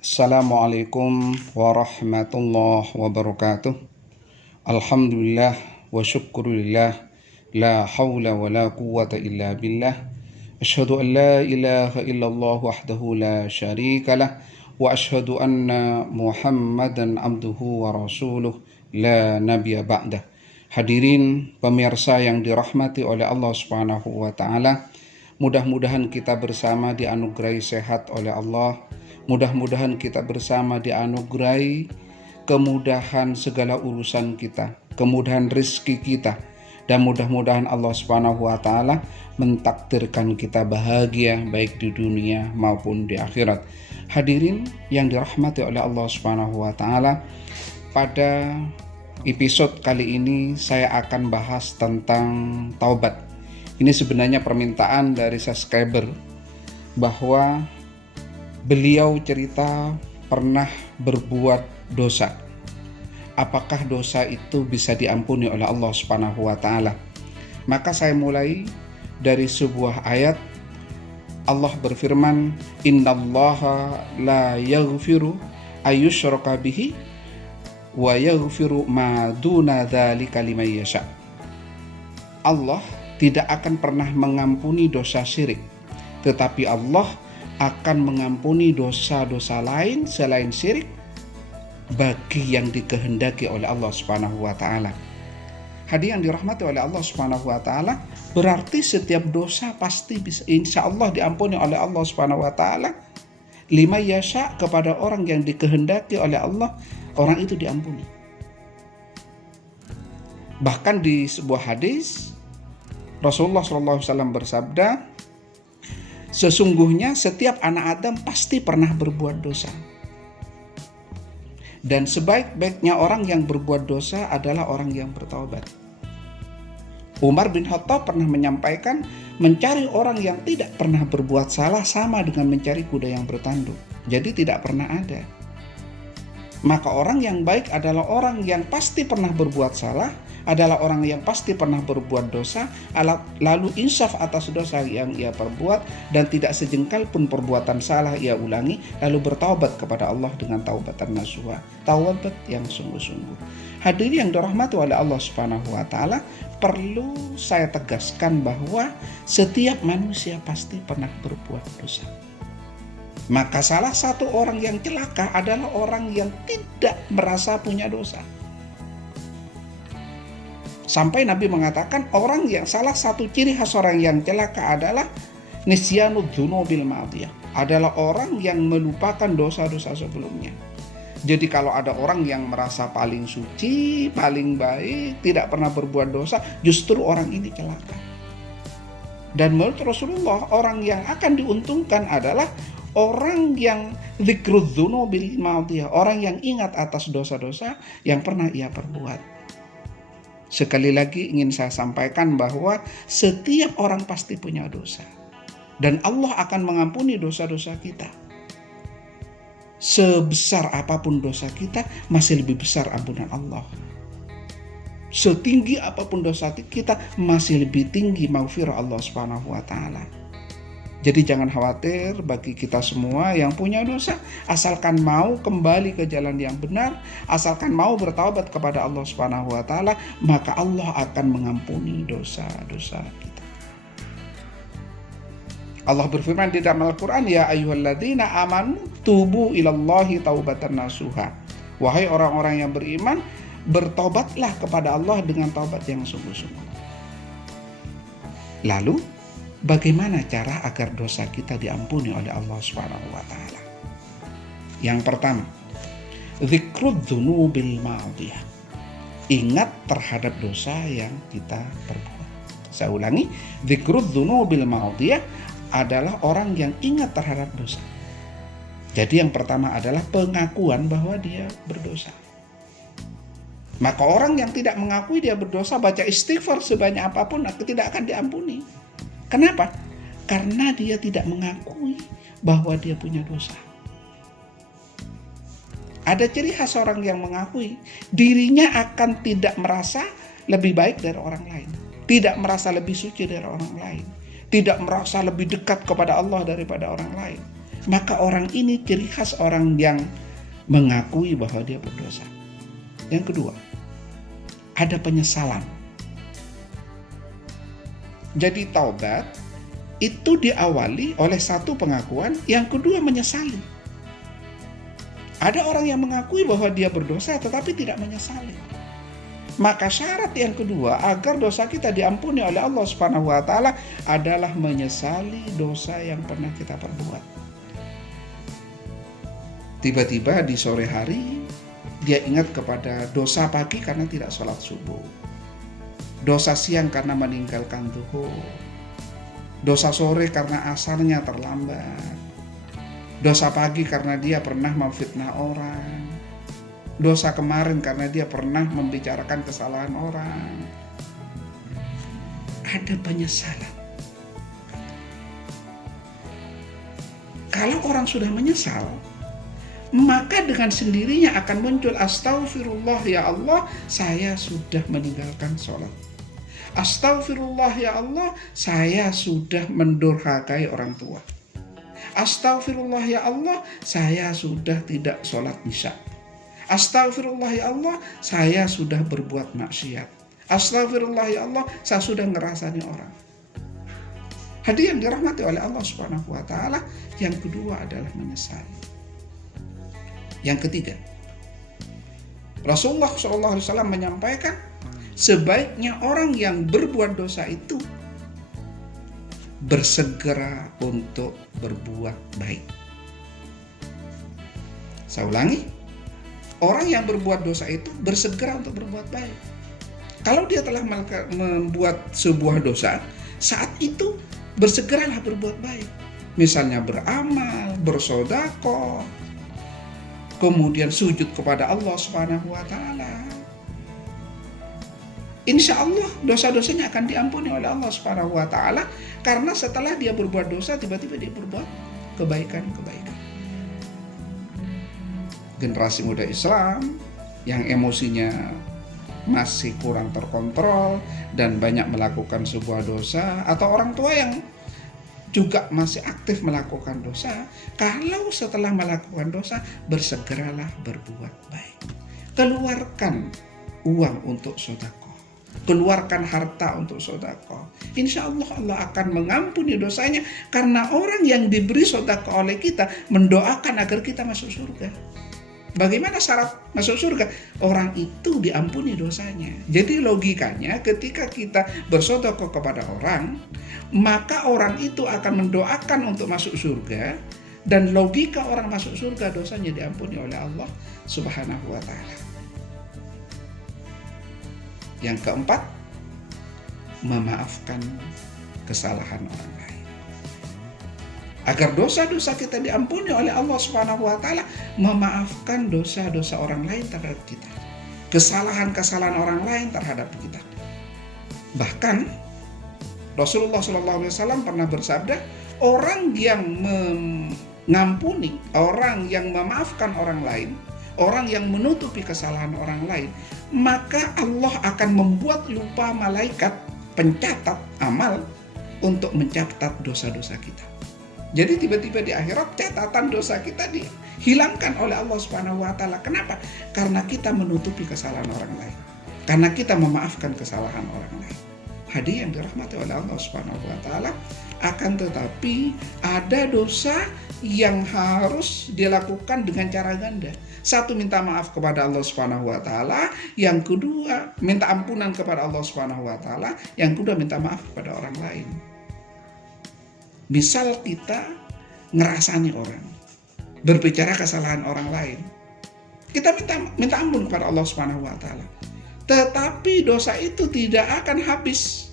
Assalamualaikum warahmatullahi wabarakatuh. Alhamdulillah wa syukurillah. La hawla wa la quwwata illa billah. Asyhadu an la ilaha illallah wahdahu la syarikalah. Wa asyhadu anna Muhammadan abduhu wa rasuluh la nabiyya ba'dah. Hadirin pemirsa yang dirahmati oleh Allah Subhanahu wa taala, mudah-mudahan kita bersama dianugerahi sehat oleh Allah. Mudah-mudahan kita bersama dianugerahi kemudahan segala urusan kita, kemudahan rezeki kita, dan mudah-mudahan Allah Subhanahu wa taala mentakdirkan kita bahagia baik di dunia maupun di akhirat. Hadirin yang dirahmati oleh Allah Subhanahu wa taala, pada episode kali ini saya akan bahas tentang taubat. Ini sebenarnya permintaan dari subscriber bahwa beliau cerita pernah berbuat dosa. Apakah dosa itu bisa diampuni oleh Allah Subhanahu wa taala? Maka saya mulai dari sebuah ayat. Allah berfirman, "Innallaha la yaghfiru ayyushraka bihi wa yaghfiru ma duna dzalika liman yasha." Allah tidak akan pernah mengampuni dosa syirik, tetapi Allah akan mengampuni dosa-dosa lain selain syirik bagi yang dikehendaki oleh Allah Subhanahu wa taala. Hadirin yang dirahmati oleh Allah Subhanahu wa taala, berarti setiap dosa pasti bisa insyaallah diampuni oleh Allah Subhanahu wa taala. Lima yasha, kepada orang yang dikehendaki oleh Allah, orang itu diampuni. Bahkan di sebuah hadis Rasulullah SAW bersabda, sesungguhnya setiap anak Adam pasti pernah berbuat dosa. Dan sebaik-baiknya orang yang berbuat dosa adalah orang yang bertaubat. Umar bin Khattab pernah menyampaikan, mencari orang yang tidak pernah berbuat salah sama dengan mencari kuda yang bertanduk. Jadi tidak pernah ada. Maka orang yang baik adalah orang yang pasti pernah berbuat salah, adalah orang yang pasti pernah berbuat dosa, lalu insaf atas dosa yang ia perbuat dan tidak sejengkal pun perbuatan salah ia ulangi, lalu bertaubat kepada Allah dengan taubatan nasuha, taubat yang sungguh-sungguh. Hadirin yang dirahmati oleh Allah Subhanahu wa taala, perlu saya tegaskan bahwa setiap manusia pasti pernah berbuat dosa. Maka salah satu orang yang celaka adalah orang yang tidak merasa punya dosa. Sampai Nabi mengatakan orang yang salah satu ciri khas orang yang celaka adalah nisyanud dzunubil madiyah, adalah orang yang melupakan dosa-dosa sebelumnya. Jadi kalau ada orang yang merasa paling suci, paling baik, tidak pernah berbuat dosa, justru orang ini celaka. Dan menurut Rasulullah, orang yang akan diuntungkan adalah orang yang dzikrudz dzunubil madiyah, orang yang ingat atas dosa-dosa yang pernah ia perbuat. Sekali lagi ingin saya sampaikan bahwa setiap orang pasti punya dosa. Dan Allah akan mengampuni dosa-dosa kita. Sebesar apapun dosa kita, masih lebih besar ampunan Allah. Setinggi apapun dosa kita, masih lebih tinggi maghfirah Allah Subhanahu wa taala. Jadi jangan khawatir bagi kita semua yang punya dosa, asalkan mau kembali ke jalan yang benar, asalkan mau bertaubat kepada Allah Subhanahu wa taala, maka Allah akan mengampuni dosa-dosa kita. Allah berfirman di dalam Al-Qur'an, ya ayyuhalladzina amanu tubu ilallahi taubatan nasuha. Wahai orang-orang yang beriman, bertobatlah kepada Allah dengan taubat yang sungguh-sungguh. Lalu bagaimana cara agar dosa kita diampuni oleh Allah Subhanahu wa taala? Yang pertama, dzikrudz dzunubil madiyah. Ingat terhadap dosa yang kita perbuat. Saya ulangi, dzikrudz dzunubil madiyah adalah orang yang ingat terhadap dosa. Jadi yang pertama adalah pengakuan bahwa dia berdosa. Maka orang yang tidak mengakui dia berdosa, baca istighfar sebanyak apapun, tidak akan diampuni. Kenapa? Karena dia tidak mengakui bahwa dia punya dosa. Ada ciri khas orang yang mengakui, dirinya akan tidak merasa lebih baik dari orang lain, tidak merasa lebih suci dari orang lain, tidak merasa lebih dekat kepada Allah daripada orang lain. Maka orang ini ciri khas orang yang mengakui bahwa dia berdosa. Yang kedua, ada penyesalan. Jadi taubat itu diawali oleh satu pengakuan, yang kedua menyesali. Ada orang yang mengakui bahwa dia berdosa tetapi tidak menyesali. Maka syarat yang kedua agar dosa kita diampuni oleh Allah Subhanahu wa taala adalah menyesali dosa yang pernah kita perbuat. Tiba-tiba di sore hari dia ingat kepada dosa pagi karena tidak sholat subuh, dosa siang karena meninggalkan zuhur, dosa sore karena asarnya terlambat, dosa pagi karena dia pernah memfitnah orang, dosa kemarin karena dia pernah membicarakan kesalahan orang. Ada penyesalan. Kalau orang sudah menyesal, maka dengan sendirinya akan muncul astagfirullah ya Allah, saya sudah meninggalkan sholat. Astagfirullah ya Allah, saya sudah mendurhakai orang tua. Astagfirullah ya Allah, saya sudah tidak sholat isya. Astagfirullah ya Allah, saya sudah berbuat maksiat. Astagfirullah ya Allah, saya sudah ngerasani orang. Hadirin dirahmati oleh Allah Subhanahu wa taala, yang kedua adalah menyesali. Yang ketiga, Rasulullah SAW menyampaikan sebaiknya orang yang berbuat dosa itu bersegera untuk berbuat baik. Saya ulangi, orang yang berbuat dosa itu bersegera untuk berbuat baik. Kalau dia telah membuat sebuah dosa, saat itu bersegeralah berbuat baik. Misalnya beramal, bersedekah, kemudian sujud kepada Allah Subhanahu wa taala. Insya Allah dosa-dosanya akan diampuni oleh Allah Subhanahu wa taala, karena setelah dia berbuat dosa tiba-tiba dia berbuat kebaikan-kebaikan. Generasi muda Islam yang emosinya masih kurang terkontrol dan banyak melakukan sebuah dosa, atau orang tua yang juga masih aktif melakukan dosa, kalau setelah melakukan dosa bersegeralah berbuat baik. Keluarkan uang untuk sedekah, keluarkan harta untuk sedekah. Insya Allah Allah akan mengampuni dosanya, karena orang yang diberi sedekah oleh kita mendoakan agar kita masuk surga. Bagaimana syarat masuk surga? Orang itu diampuni dosanya. Jadi logikanya ketika kita bersedekah kepada orang, maka orang itu akan mendoakan untuk masuk surga, dan logika orang masuk surga dosanya diampuni oleh Allah Subhanahu wa taala. Yang keempat, memaafkan kesalahan orang lain. Agar dosa-dosa kita diampuni oleh Allah Subhanahu wa taala, memaafkan dosa-dosa orang lain terhadap kita, kesalahan-kesalahan orang lain terhadap kita. Bahkan Rasulullah SAW pernah bersabda, orang yang mengampuni, orang yang memaafkan orang lain, orang yang menutupi kesalahan orang lain, maka Allah akan membuat lupa malaikat pencatat amal untuk mencatat dosa-dosa kita. Jadi tiba-tiba di akhirat catatan dosa kita dihilangkan oleh Allah Subhanahu wa taala. Kenapa? Karena kita menutupi kesalahan orang lain. Karena kita memaafkan kesalahan orang lain. Hadirin yang dirahmati oleh Allah Subhanahu wa taala, akan tetapi ada dosa yang harus dilakukan dengan cara ganda. Satu, minta maaf kepada Allah Subhanahu wa taala, yang kedua minta ampunan kepada Allah Subhanahu wa taala, yang kedua minta maaf kepada orang lain. Misal kita ngerasani orang, berbicara kesalahan orang lain, kita minta ampun kepada Allah Subhanahu wa taala. Tetapi dosa itu tidak akan habis,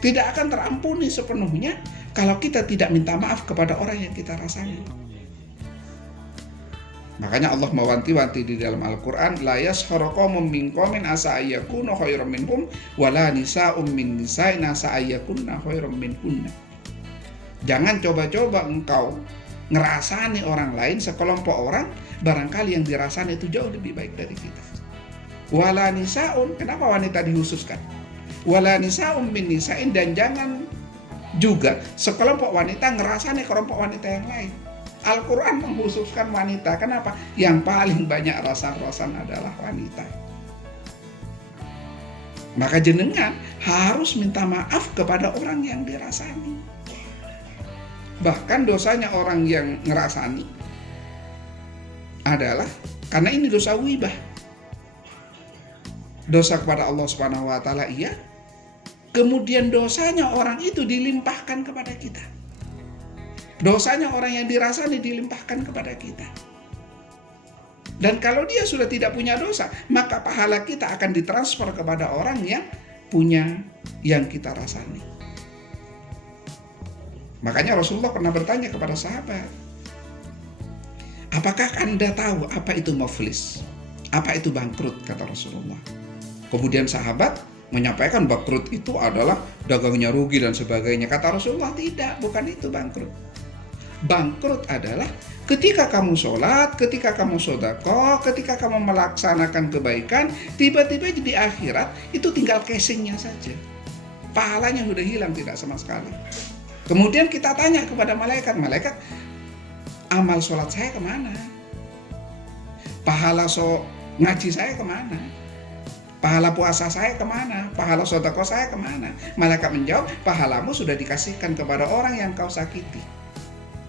tidak akan terampuni sepenuhnya kalau kita tidak minta maaf kepada orang yang kita rasani. Makanya Allah mewanti-wanti di dalam Al-Quran, la yaskhara qaumun min qaumin asa ayyakunu khairan minhum wala nisa'um min nisa'in asa ayyakunna khairan minhunna. Jangan coba-coba engkau ngerasani orang lain, sekelompok orang, barangkali yang dirasani itu jauh lebih baik dari kita. Wala nisa'un, kenapa wanita dihususkan? Wala nisa'um min nisa'in, dan jangan juga sekelompok wanita ngerasani kelompok wanita yang lain. Al-Quran mengkhususkan wanita. Kenapa? Yang paling banyak rasa-rasan adalah wanita. Maka jenengan harus minta maaf kepada orang yang dirasani. Bahkan dosanya orang yang ngerasani adalah karena ini dosa ghibah. Dosa kepada Allah Subhanahu wa taala iya. Kemudian dosanya orang itu dilimpahkan kepada kita. Dosanya orang yang dirasani dilimpahkan kepada kita. Dan kalau dia sudah tidak punya dosa, maka pahala kita akan ditransfer kepada orang yang punya yang kita rasani. Makanya Rasulullah pernah bertanya kepada sahabat, apakah Anda tahu apa itu muflis? Apa itu bangkrut? Kata Rasulullah. Kemudian sahabat menyampaikan bangkrut itu adalah dagangnya rugi dan sebagainya. Kata Rasulullah, tidak, bukan itu bangkrut. Bangkrut adalah ketika kamu sholat, ketika kamu sedekah, ketika kamu melaksanakan kebaikan, tiba-tiba di akhirat itu tinggal casingnya saja. Pahalanya sudah hilang, tidak sama sekali. Kemudian kita tanya kepada malaikat, amal sholat saya kemana? Pahala ngaji saya kemana? Pahala puasa saya kemana? Pahala sedekah saya kemana? Malaikat menjawab, pahalamu sudah dikasihkan kepada orang yang kau sakiti.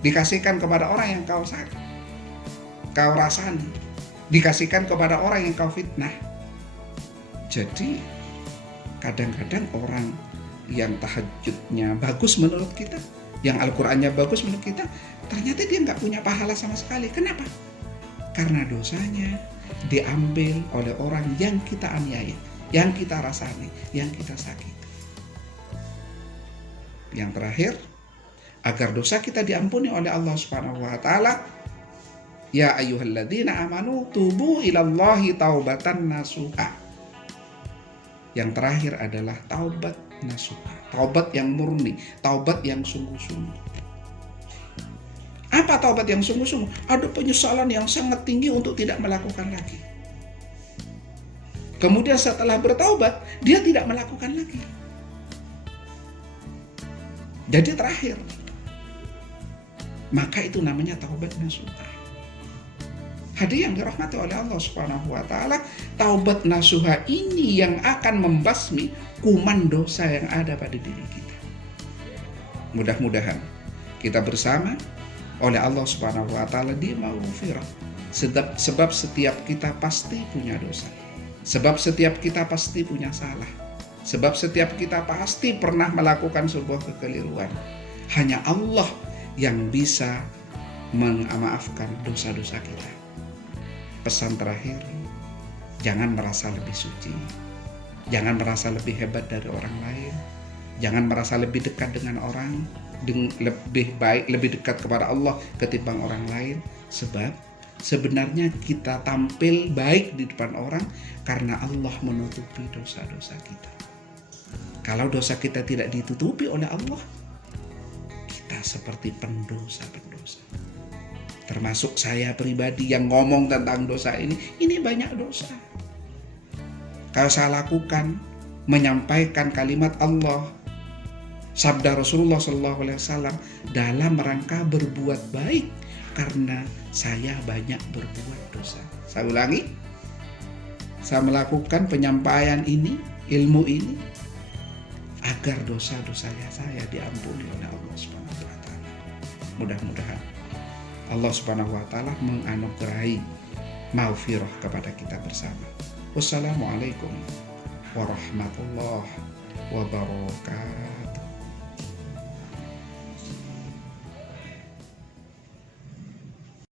Dikasihkan kepada orang yang kau rasani, dikasihkan kepada orang yang kau fitnah. Jadi kadang-kadang orang yang tahajudnya bagus menurut kita, yang Al-Qurannya bagus menurut kita, ternyata dia nggak punya pahala sama sekali. Kenapa? Karena dosanya diambil oleh orang yang kita aniaya, yang kita rasani, yang kita sakiti. Yang terakhir, agar dosa kita diampuni oleh Allah Subhanahu wa taala, ya ayyuhalladzina amanu tubu ilallahi taubatan nasuha. Yang terakhir adalah taubat nasuha, taubat yang murni, taubat yang sungguh-sungguh. Apa taubat yang sungguh-sungguh? Ada penyesalan yang sangat tinggi untuk tidak melakukan lagi. Kemudian setelah bertaubat, dia tidak melakukan lagi. Jadi terakhir, maka itu namanya taubat nasuha. Hadirin yang dirahmati oleh Allah Subhanahu wa taala, taubat nasuha ini yang akan membasmi kuman dosa yang ada pada diri kita. Mudah-mudahan kita bersama oleh Allah Subhanahu wa taala dimaghfirah. Sebab setiap kita pasti punya dosa. Sebab setiap kita pasti punya salah. Sebab setiap kita pasti pernah melakukan sebuah kekeliruan. Hanya Allah yang bisa memaafkan dosa-dosa kita. Pesan terakhir, jangan merasa lebih suci, jangan merasa lebih hebat dari orang lain, jangan merasa lebih dekat dengan orang, lebih baik, lebih dekat kepada Allah ketimbang orang lain. Sebab sebenarnya kita tampil baik di depan orang karena Allah menutupi dosa-dosa kita. Kalau dosa kita tidak ditutupi oleh Allah, seperti pendosa-pendosa. Termasuk saya pribadi yang ngomong tentang dosa ini banyak dosa. Kalau saya lakukan, menyampaikan kalimat Allah, sabda Rasulullah SAW dalam rangka berbuat baik karena saya banyak berbuat dosa. Saya ulangi, saya melakukan penyampaian ini, ilmu ini, agar dosa-dosa saya diampuni oleh Allah Subhanahu wa taala. Mudah-mudahan Allah Subhanahu wa taala menganugerahi maghfirah kepada kita bersama. Wassalamualaikum warahmatullahi wabarakatuh.